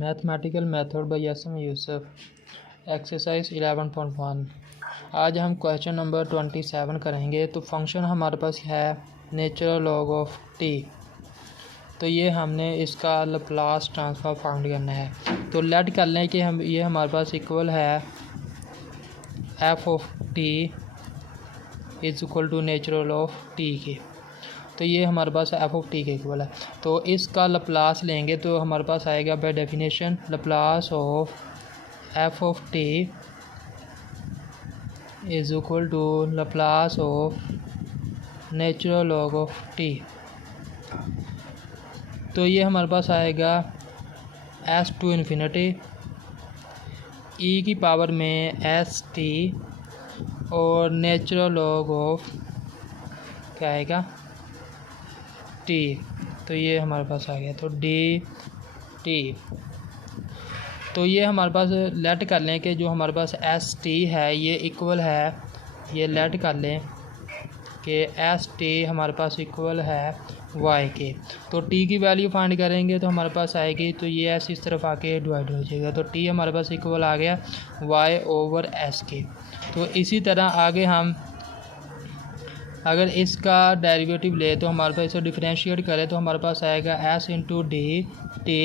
Mathematical method by SM. Yusuf exercise 11.1। आज हम question number 27 करेंगे। तो फंक्शन हमारे पास है नेचुरल लॉग ऑफ टी। तो ये हमने इसका लैप्लास ट्रांसफॉर्म फाउंड करना है। तो लेट कर लें कि हम ये हमारे पास इक्वल है F of T is equal to natural of T के। तो ये हमारे पास एफ ऑफ टी के इक्वल है। तो इसका लैप्लास लेंगे तो हमारे पास आएगा by definition Laplace of F of T is equal to Laplace of natural log of T. तो ये हमारे पास आएगा एस टू इन्फिनिटी ई की पावर में एस टी और नेचुरल लॉग ऑफ क्या आएगा टी। तो ये हमारे पास आ गया। तो डी टी। तो ये हमारे पास लेट कर लें कि जो हमारे पास एस टी है ये इक्वल है, ये लेट कर लें कि एस टी हमारे पास इक्वल है वाई के। तो टी की वैल्यू फाइंड करेंगे तो हमारे पास आएगी, तो ये एस इस तरफ आके डिवाइड हो जाएगा। तो टी हमारे पास इक्वल आ गया वाई ओवर एस के। तो इसी तरह आगे हम अगर इसका डेरिवेटिव ले तो हमारे पास इसे डिफरेंशिएट करें तो हमारे पास आएगा S into D T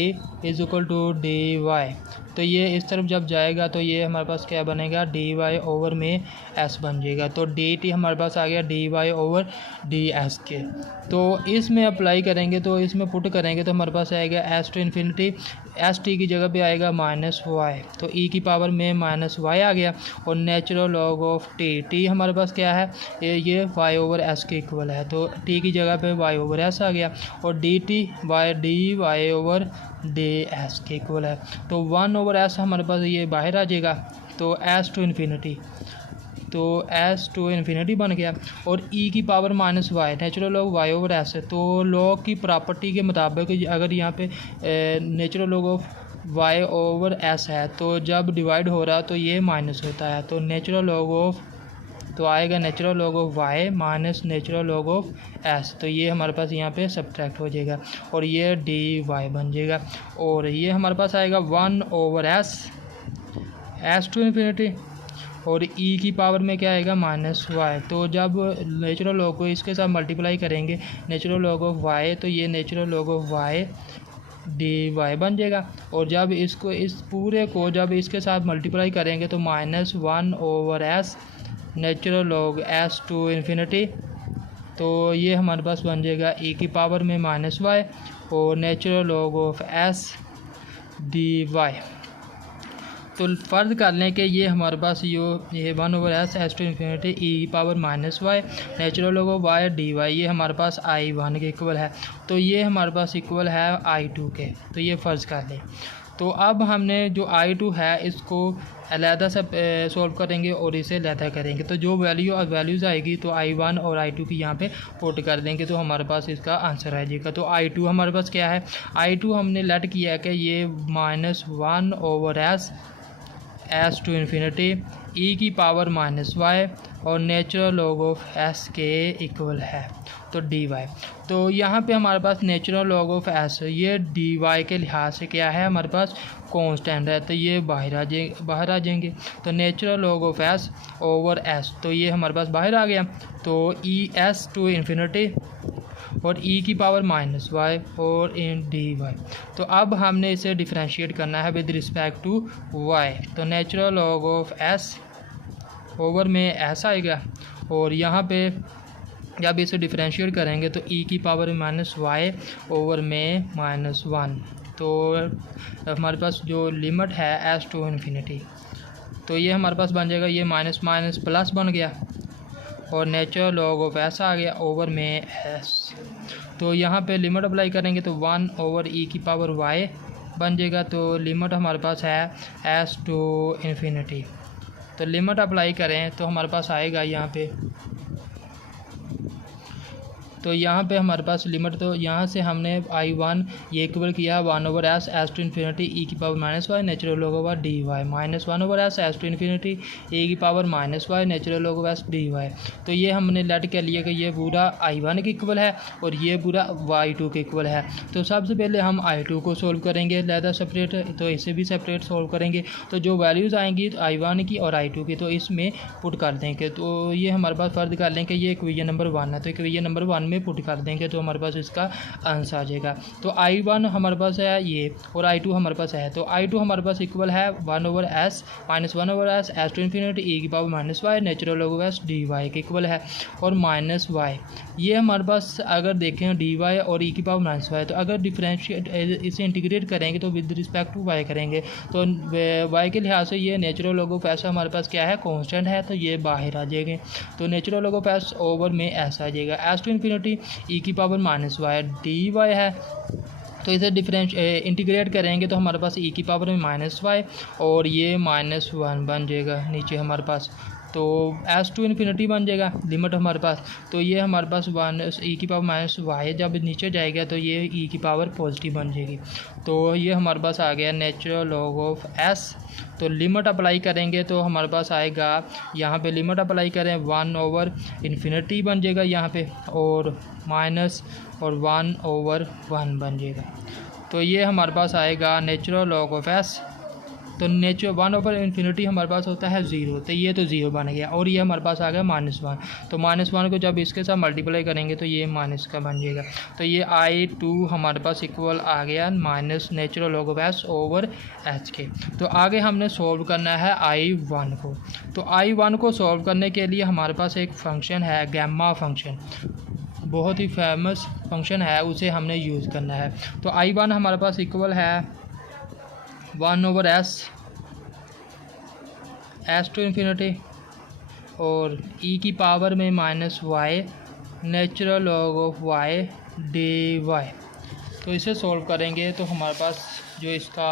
is equal to D Y. तो ये इस तरफ जब जाएगा तो ये हमारे पास क्या बनेगा डी वाई ओवर में एस बन जाएगा। तो डी टी हमारे पास आ गया D Y over D S के। तो इसमें अप्लाई करेंगे तो इसमें पुट करेंगे तो हमारे पास आएगा S to infinity S T की जगह पे आएगा माइनस वाई। तो ई की पावर में माइनस वाई आ गया और natural log of T. T हमारे पास क्या है ये वाई ओवर एस के इक्वल है। तो टी की जगह पे वाई ओवर एस आ गया और D T D Y over D S के इक्वल है। तो 1 ओवर एस हमारे पास ये बाहर आ जाएगा। तो एस टू इन्फिनिटी, तो एस टू इन्फिनिटी बन गया और ई की power minus Y natural log Y over S है। तो लॉग की प्रॉपर्टी के मुताबिक अगर यहाँ पे natural log of Y over S है तो जब डिवाइड हो रहा है तो ये माइनस होता है। तो नेचुरल लॉग ऑफ तो आएगा natural log of Y minus natural log of S. तो ये हमारे पास यहाँ पे सब्ट्रैक्ट हो जाएगा और ये डी वाई बन जाएगा और ये हमारे पास आएगा 1 over S S to infinity और ई की पावर में क्या आएगा माइनस वाई। तो जब नेचुरल लॉग को इसके साथ मल्टीप्लाई करेंगे नेचुरल लॉग ऑफ वाई तो ये natural log of Y D Y बन जाएगा और जब इसको इस पूरे को जब इसके साथ मल्टीप्लाई करेंगे तो -1 over S natural log S to infinity. तो ये हमारे पास बन जाएगा ई की पावर में माइनस वाई और natural log of S D Y. तो फ़र्ज कर लें कि ये हमारे पास ये 1 ओवर एस टू इन्फिनिटी ई की power minus Y natural log of Y D Y ये हमारे पास I1 के इक्वल है। तो ये हमारे पास इक्वल है I2 के। तो ये फ़र्ज़ कर लें। तो अब हमने जो I2 है इसको अलहदा से सॉल्व करेंगे और इसे अलहदा करेंगे। तो जो वैल्यूज़ आएगी तो I1 और I2 की यहाँ पे पुट कर देंगे तो हमारे पास इसका आंसर आ जाएगा। तो I2 हमारे पास क्या है I2 हमने लेट किया है कि ये -1 ओवर एस टू इन्फिनिटी ई की पावर माइनस वाई और नेचुरल लॉग ऑफ एस के इक्वल है। तो डी वाई। तो यहाँ पे हमारे पास नेचुरल लॉग ऑफ एस ये डी वाई के लिहाज से क्या है हमारे पास कांस्टेंट है। तो ये बाहर आ जाएंगे। तो natural log of S over S तो ये हमारे पास बाहर आ गया। तो ई एस टू इन्फिनिटी और ई की पावर माइनस वाई और इन डी वाई। तो अब हमने इसे डिफरेंशिएट करना है विद रिस्पेक्ट टू वाई। तो natural log of S over में एस आएगा और यहाँ पे जब इसे डिफरेंशिएट करेंगे तो ई की पावर माइनस वाई ओवर में -1। तो हमारे पास जो लिमिट है एस टू इन्फिनिटी तो ये हमारे पास बन जाएगा ये माइनस माइनस प्लस बन गया और नेचुरल लॉग ऑफ एस आ गया ओवर में एस। तो यहाँ पे लिमिट अप्लाई करेंगे तो 1 ओवर ई की पावर वाई बन जाएगा। तो लिमिट हमारे पास है एस टू इन्फिनिटी। तो लिमिट अप्लाई करें तो हमारे पास आएगा यहाँ पे तो यहाँ पे हमारे पास लिमिट, तो यहाँ से हमने I1 ये इक्वल किया 1/s एस टू इन्फिनिटी ई की power minus Y natural log of d y minus 1/s s to infinity a की power minus Y natural log of S D Y. तो ये हमने लेट कर लिया कि ये पूरा I1 के इक्वल है और ये पूरा Y2 के इक्वल है। तो सबसे पहले हम I2 को सोल्व करेंगे लेदा सेपरेट, तो इसे भी सेपरेट सोल्व करेंगे। तो जो वैल्यूज़ आएंगी I1 की और I2 की तो इसमें पुट कर देंगे। तो ये हमारे पास फर्ज कर लें कि ये इक्वेशन नंबर 1 है, तो इक्वेशन नंबर 1 में पुट कर देंगे तो हमारे पास इसका आंसर आ जाएगा। तो I1 हमारे पास है ये और I2 हमारे पास है, तो I2 हमारे पास इक्वल है 1/s minus 1/s s to infinity ई की power minus Y natural log of S D y के इक्वल है और माइनस वाई। ये हमारे पास अगर देखें डी वाई और ई की पावर माइनस वाई, तो अगर डिफरेंशिएट इसे इंटीग्रेट करेंगे तो विद रिस्पेक्ट टू वाई करेंगे, तो वाई के लिहाज से ये नेचुरल लॉग ऑफ एस हमारे पास क्या है, कांस्टेंट है, तो ये बाहर आ जाएंगे। तो natural log of S over में एस आ जाएगा, एस टू इन्फिनिटी ई की power minus Y D Y है। तो इसे इंटीग्रेट करेंगे तो हमारे पास ई की पावर में माइनस वाई और ये -1 बन जाएगा नीचे हमारे पास, तो एस टू इन्फिनिटी बन जाएगा लिमिट हमारे पास। तो ये हमारे पास 1 ई की पावर माइनस वाई जब नीचे जाएगा तो ये ई की पावर पॉजिटिव बन जाएगी। तो ये हमारे पास आ गया नेचुरल लॉग ऑफ एस। तो लिमिट अप्लाई करेंगे तो हमारे पास आएगा, यहाँ पे लिमिट अप्लाई करें 1/इन्फिनिटी बन जाएगा यहाँ पे और माइनस और 1/1 बन जाएगा। तो ये हमारे पास आएगा नेचुरल लॉग ऑफ एस। तो 1/इन्फिनिटी हमारे पास होता है 0, तो ये तो 0 बन गया और ये हमारे पास आ गया -1। तो -1 को जब इसके साथ मल्टीप्लाई करेंगे तो ये माइनस का बन जाएगा। तो ये I2 हमारे पास इक्वल आ गया minus natural log of S over H के। तो आगे हमने सॉल्व करना है I1 को। तो I1 को सॉल्व करने के लिए हमारे पास एक फंक्शन है गैमा फंक्शन, बहुत ही फेमस फंक्शन है, उसे हमने यूज़ करना है। तो I1 हमारे पास इक्वल है 1/s एस टू इन्फिनिटी और ई की पावर में minus Y natural log of Y D Y. तो इसे सॉल्व करेंगे तो हमारे पास जो इसका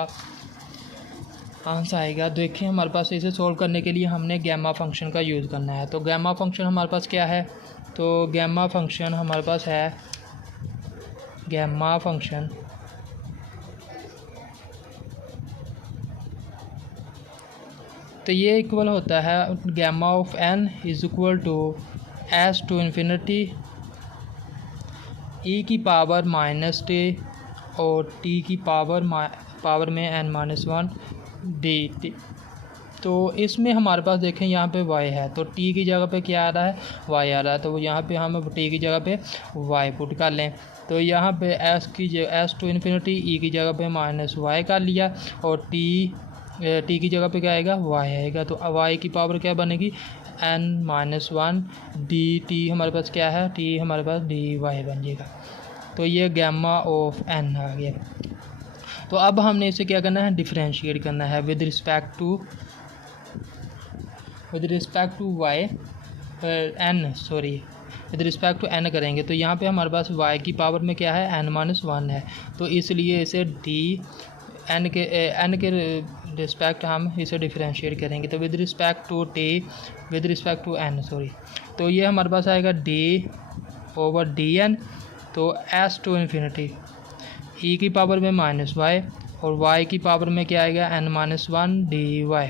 आंसर आएगा, देखिए हमारे पास इसे सॉल्व करने के लिए हमने गैमा फंक्शन का यूज़ करना है। तो गैमा फंक्शन हमारे पास क्या है, तो गैमा फंक्शन हमारे पास है गैमा फंक्शन तो ये इक्वल होता है gamma of n is equal to s to infinity ई की पावर -t और t की पावर में n-1 dt। तो इसमें हमारे पास देखें यहाँ पे y है, तो t की जगह पे क्या आ रहा है, y आ रहा है, तो यहाँ पे हम t की जगह पे y पुट कर लें। तो यहाँ पे s टू इन्फिनिटी ई की जगह पे -y कर लिया और t की जगह पे क्या आएगा, y आएगा। तो y की पावर क्या बनेगी, n-1 dt हमारे पास क्या है, t हमारे पास dy बन जाएगा। तो ये गैमा ऑफ n आ गया। तो अब हमने इसे क्या करना है, डिफरेंशिएट करना है with respect to y with respect to n करेंगे। तो यहाँ पे हमारे पास y की पावर में क्या है, n-1 है, तो इसलिए इसे n के रिस्पेक्ट हम इसे डिफरेंशिएट करेंगे। तो विद रिस्पेक्ट टू n तो ये हमारे पास आएगा d/dn। तो s टू इन्फिनिटी e की पावर में -y और y की पावर में क्या आएगा, n-1 dy।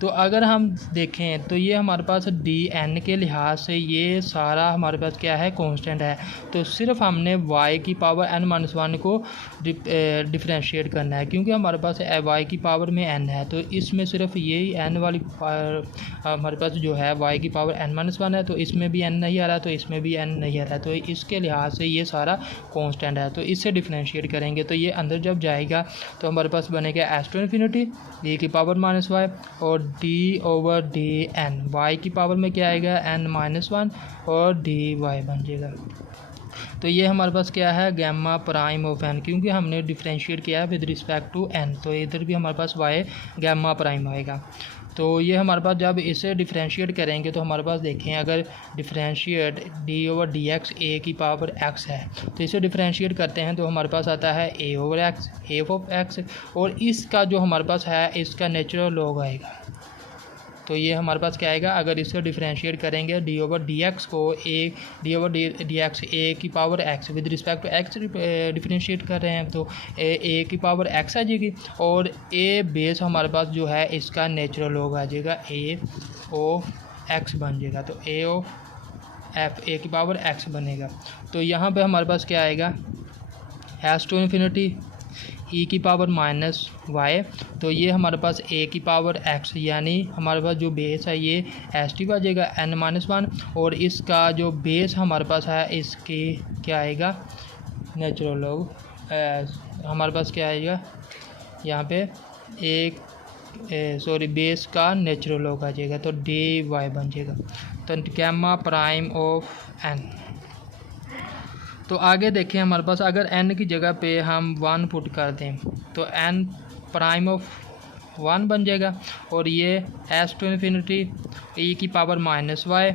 तो अगर हम देखें तो ये हमारे पास dn के लिहाज से ये सारा हमारे पास क्या है, कांस्टेंट है। तो सिर्फ हमने y की पावर n-1 को डिफरेंशिएट करना है, क्योंकि हमारे पास y की पावर में n है, तो इसमें सिर्फ ये n वाली हमारे पास जो है y की पावर n-1 है, तो इसमें भी n नहीं आ रहा, तो इसमें भी n नहीं आ रहा, तो इसके लिहाज से ये सारा कांस्टेंट है। तो इससे डिफरेंशिएट करेंगे तो ये अंदर जब जाएगा तो हमारे पास बनेगा s टू इन्फिनिटी e की पावर -y और d/dn y की पावर में क्या आएगा, n-1 और dy बन जाएगा। तो ये हमारे पास क्या है, गैमा प्राइम ऑफ n, क्योंकि हमने डिफरेंशिएट किया है विद रिस्पेक्ट टू n, तो इधर भी हमारे पास y गैमा प्राइम आएगा। तो ये हमारे पास जब इसे डिफरेंशिएट करेंगे तो हमारे पास देखें, अगर डिफरेंशिएट d/dx a की पावर x है, तो इसे डिफरेंशिएट करते हैं तो हमारे पास आता है a/x f ऑफ x, और इसका जो हमारे पास है इसका नेचुरल लॉग आएगा। तो ये हमारे पास क्या आएगा, अगर इसको डिफरेंशिएट करेंगे डी ओवर डी एक्स को D over D X A की power X with respect to X differentiate कर रहे हैं, तो ए की पावर एक्स आ जाएगी, और ए बेस हमारे पास जो है इसका नेचुरल लॉग आ जाएगा ए ऑफ एक्स बन जाएगा, तो ए ऑफ एफ ए की पावर एक्स बनेगा। तो यहाँ पे हमारे पास क्या आएगा, एस टू इन्फिनिटी ई की पावर माइनस वाई, तो ये हमारे पास ए की पावर एक्स, यानी हमारे पास जो बेस है ये एस टी बचेगा एन माइनस वन, और इसका जो बेस हमारे पास है इसके क्या आएगा, नेचुरल लॉग हमारे पास क्या आएगा यहाँ पे एक बेस का नेचुरल लॉग आ जाएगा, तो डी वाई बन जाएगा, तो गैमा प्राइम ऑफ एन। तो आगे देखें हमारे पास अगर n की जगह पे हम 1 पुट कर दें तो n प्राइम ऑफ 1 बन जाएगा, और ये एस टू इन्फिनिटी e की पावर माइनस वाई,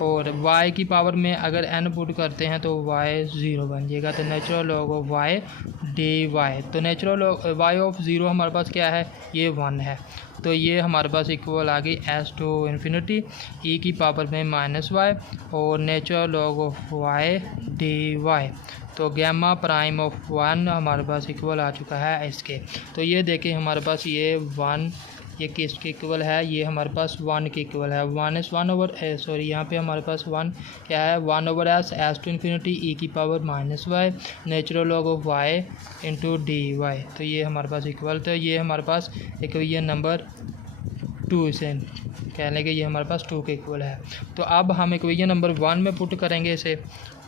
और y की पावर में अगर n पुट करते हैं तो y 0 बन जाएगा, तो natural log of y D Y, तो नेचुरल लॉग y ऑफ 0 हमारे पास क्या है, ये 1 है, तो ये हमारे पास इक्वल आ गई एस टू इन्फिनिटी ई की पावर में माइनस वाई और natural log of Y D Y, तो गैमा प्राइम ऑफ 1 हमारे पास इक्वल आ चुका है इसके। तो ये देखें हमारे पास ये 1 ये किसके इक्वल है, ये हमारे पास 1 के इक्वल है, 1 ओवर सॉरी यहाँ पे हमारे पास 1 क्या है, 1 ओवर एस टू इन्फिनिटी ई की power minus Y natural log of Y into D Y, तो ये हमारे पास इक्वल, तो ये हमारे पास इक्वेशन नंबर 2 इसे कह लेंगे, ये हमारे पास 2 के इक्वल है। तो अब हम इक्वेशन नंबर 1 में पुट करेंगे इसे,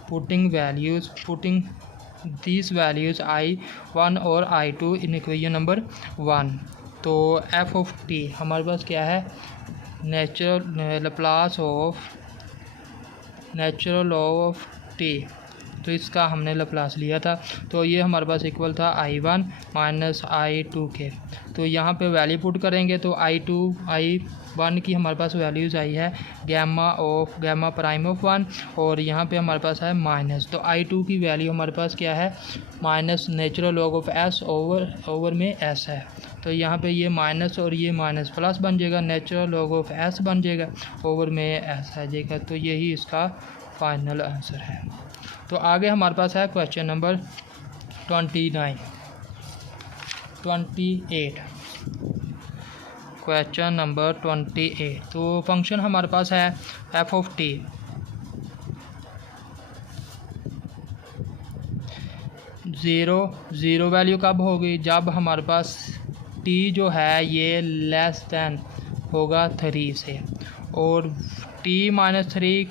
पुटिंग दीज वैल्यूज़ I1 और I2 इन इक्वेशन नंबर 1, तो एफ ऑफ टी हमारे पास क्या है, Laplace of natural log of T, तो इसका हमने लैप्लास लिया था, तो ये हमारे पास इक्वल था I1 माइनस I2 के। तो यहाँ पे वैल्यू पुट करेंगे तो I1 की हमारे पास वैल्यूज़ आई है गैमा प्राइम ऑफ 1, और यहाँ पे हमारे पास है माइनस, तो I2 की वैल्यू हमारे पास क्या है, minus natural log of S over में एस है, तो यहाँ पे ये माइनस और ये माइनस प्लस बन जाएगा, नेचुरल लॉग ऑफ एस बन जाएगा, ओवर में एस आ जाएगा, तो यही इसका फाइनल आंसर है। तो आगे हमारे पास है क्वेश्चन नंबर 28, क्वेश्चन नंबर 28। तो फंक्शन हमारे पास है F of T, zero value कब होगी, जब हमारे पास टी जो है ये लेस दैन होगा 3 से, और टी माइनस 3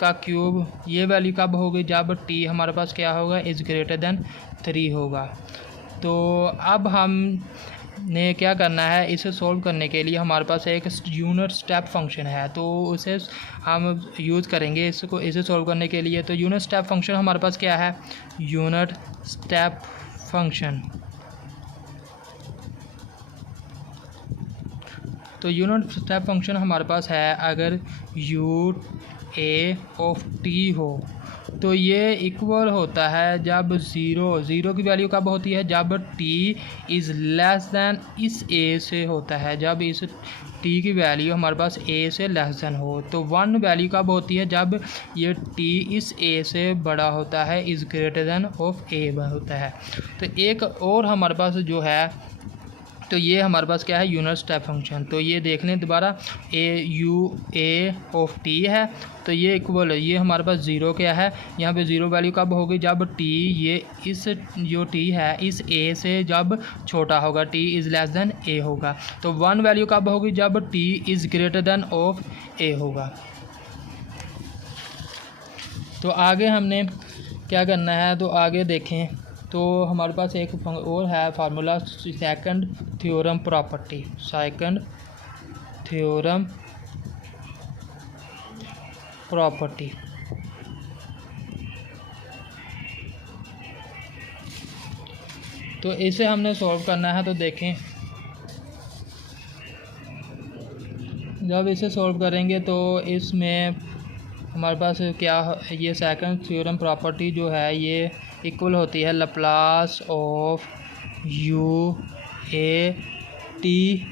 का क्यूब ये वैल्यू कब होगी, जब टी हमारे पास क्या होगा, इज़ ग्रेटर देन 3 होगा। तो अब हम ने क्या करना है, इसे सॉल्व करने के लिए हमारे पास एक यूनिट स्टेप फंक्शन है, तो उसे हम यूज़ करेंगे इसे सॉल्व करने के लिए। तो यूनिट स्टेप फंक्शन हमारे पास क्या है, यूनिट स्टेप फंक्शन, तो यूनिट स्टेप फंक्शन हमारे पास है, अगर यू ए ऑफ टी हो तो ये इक्वल होता है जब ज़ीरो की वैल्यू कब होती है, जब टी इज़ लेस दैन इस ए से होता है, जब इस टी की वैल्यू हमारे पास ए से लेस दैन हो। तो 1 वैल्यू कब होती है, जब ये टी इस ए से बड़ा होता है, इज़ ग्रेटर दैन ऑफ ए होता है। तो एक और हमारे पास जो है, तो ये हमारे पास क्या है, यूनिट स्टेप फंक्शन, तो ये देख लें दोबारा, ए ऑफ टी है, तो ये इक्वल है, ये हमारे पास 0 क्या है, यहाँ पे 0 वैल्यू कब होगी, जब टी ये इस जो टी है इस ए से जब छोटा होगा, t is less than a होगा। तो 1 वैल्यू कब होगी, जब t is greater than of a होगा। तो आगे हमने क्या करना है, तो आगे देखें, तो हमारे पास एक और है फार्मूला, सेकंड थ्योरम प्रॉपर्टी। तो इसे हमने सॉल्व करना है, तो देखें जब इसे सॉल्व करेंगे तो इसमें हमारे पास क्या, ये सेकंड थ्योरम प्रॉपर्टी जो है ये इक्वल होती है Laplace of U A T,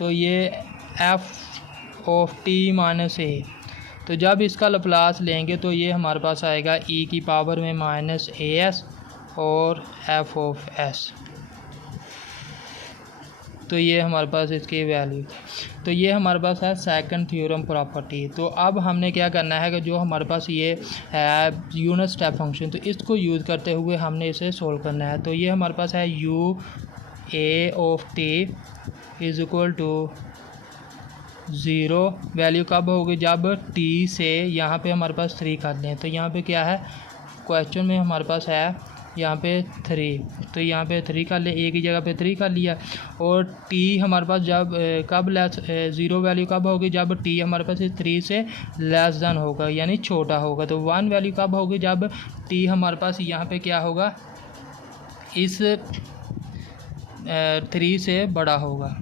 तो ये एफ ऑफ टी माइनस ए। तो जब इसका लप्लास लेंगे तो ये हमारे पास आएगा ई की पावर में माइनस ए एस और एफ ऑफ एस। तो ये हमारे पास इसकी वैल्यू। तो ये हमारे पास है सेकंड थ्योरम प्रॉपर्टी। तो अब हमने क्या करना है कि जो हमारे पास ये है यूनिट स्टेप फंक्शन, तो इसको यूज़ करते हुए हमने इसे सोल्व करना है। तो ये हमारे पास है U A of T is equal to 0। Value कब होगी? जब टी से यहाँ पे हमारे पास 3 कर लें। तो यहाँ पे क्या है क्वेश्चन में हमारे पास है यहाँ पे 3, तो यहाँ पे 3 कर ले, ए की जगह पे 3 कर लिया। और टी हमारे पास जब कब लेस 0 वैल्यू कब होगी? जब टी हमारे पास 3 से लेस देन होगा, यानी छोटा होगा। तो 1 वैल्यू कब होगी? जब टी हमारे पास यहाँ पे क्या होगा, इस 3 से बड़ा होगा।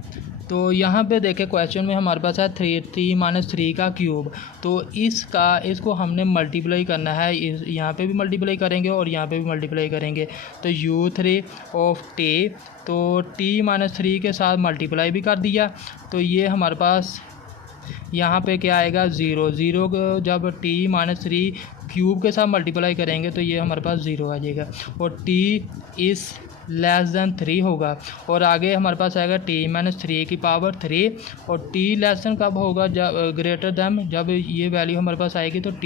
तो यहाँ पे देखें क्वेश्चन में हमारे पास है 3 माइनस 3 का क्यूब। तो इसको हमने मल्टीप्लाई करना है, यहाँ पे भी मल्टीप्लाई करेंगे और यहाँ पे भी मल्टीप्लाई करेंगे। तो u3 ऑफ टी, तो t माइनस 3 के साथ मल्टीप्लाई भी कर दिया। तो ये हमारे पास यहाँ पे क्या आएगा 0 को जब t माइनस 3 क्यूब के साथ मल्टीप्लाई करेंगे तो ये हमारे पास 0 आ जाएगा और t इस लेस देन 3 होगा। और आगे हमारे पास आएगा t माइनस 3 की पावर 3 और t लेस देन कब होगा? जब ग्रेटर देन, जब ये वैल्यू हमारे पास आएगी तो t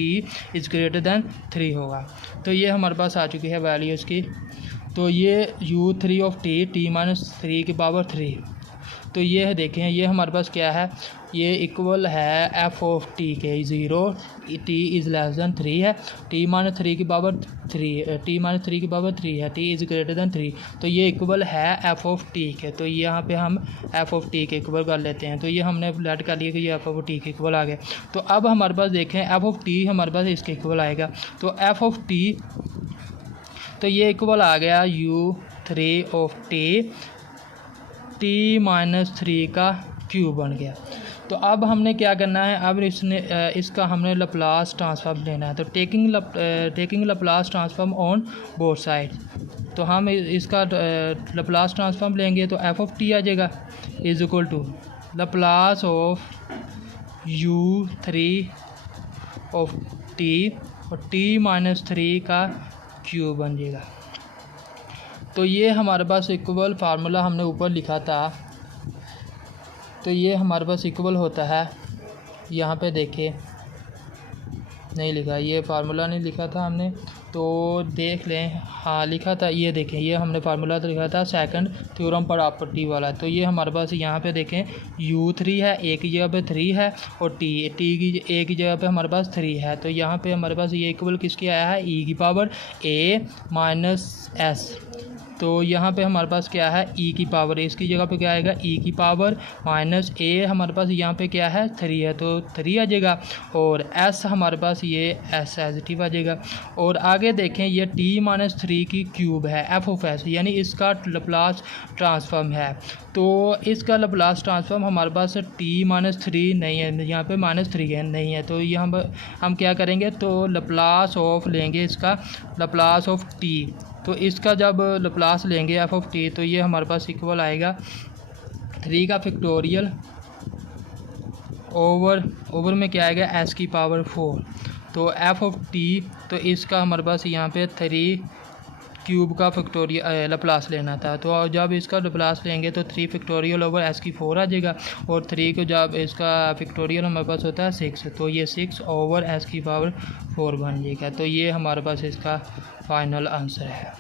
इज़ ग्रेटर देन 3 होगा। तो ये हमारे पास आ चुकी है वैल्यू इसकी। तो ये u3 ऑफ t माइनस 3 की पावर 3। तो ये है देखें, ये हमारे पास क्या है, ये इक्वल है एफ ऑफ टी के 0, टी इज़ लेस देन 3 है, टी माइनस 3 की पावर 3, टी माइनस 3 की पावर 3 है, टी इज़ ग्रेटर देन 3। तो ये इक्वल है एफ ऑफ टी के। तो यहाँ पे हम एफ ऑफ टी के इक्वल कर लेते हैं। तो ये हमने लेट कर लिया कि ये एफ ऑफ टी के इक्वल आ गया। तो अब हमारे पास देखें एफ ऑफ टी हमारे पास इसके इक्वल आएगा। तो एफ ऑफ टी, तो ये इक्वल आ गया u3 ऑफ टी माइनस 3 का क्यूब बन गया। तो अब हमने क्या करना है, अब इसका हमने लप्लास ट्रांसफॉर्म लेना है। तो taking Laplace transform on both side, तो हम इसका लप्लास ट्रांसफॉर्म लेंगे तो एफ ऑफ टी आ जाएगा is equal to Laplace of u3 of T और t माइनस 3 का क्यूब बन जाएगा। तो ये हमारे पास इक्वल फार्मूला हमने ऊपर लिखा था। तो ये हमारे पास इक्वल होता है, यहाँ पे देखें नहीं लिखा, ये फार्मूला नहीं लिखा था हमने, तो देख लें। हाँ लिखा था, ये देखें, ये हमने फार्मूला तो लिखा था सेकंड थ्योरम प्रॉपर्टी वाला। तो ये हमारे पास यहाँ पे देखें u3 है, ए की जगह पे 3 है और t की ए की जगह पे हमारे पास 3 है। तो यहाँ पे हमारे पास ये इक्वल किसकी आया है, e की पावर a माइनस s। तो यहाँ पे हमारे पास क्या है e की पावर, इसकी जगह पे क्या आएगा e की पावर माइनस a, हमारे पास यहाँ पे क्या है 3 है तो 3 आ जाएगा और s हमारे पास ये s एजिटिव आ जाएगा। और आगे देखें ये t माइनस 3 की क्यूब है एफ ऑफ एस, यानी इसका लप्लास ट्रांसफॉर्म है। तो इसका लप्लास ट्रांसफॉर्म हमारे पास t माइनस 3 नहीं है, यहाँ पे माइनस 3 है नहीं है। तो ये हम क्या करेंगे, तो लप्लास ऑफ लेंगे इसका लप्लास ऑफ t। तो इसका जब लप्लास लेंगे एफ ऑफ टी तो ये हमारे पास इक्वल आएगा 3 का फैक्टोरियल ओवर में क्या आएगा एस की पावर 4। तो एफ ऑफ टी, तो इसका हमारे पास यहाँ पे 3 क्यूब का फैक्टोरियल लप्लास लेना था। तो जब इसका लप्लास लेंगे तो 3 फैक्टोरियल ओवर एस की 4 आ जाएगा और 3 को जब इसका फैक्टोरियल हमारे पास होता है 6, तो ये 6 ओवर एस की पावर 4 बन जाएगा। तो ये हमारे पास इसका फाइनल आंसर है।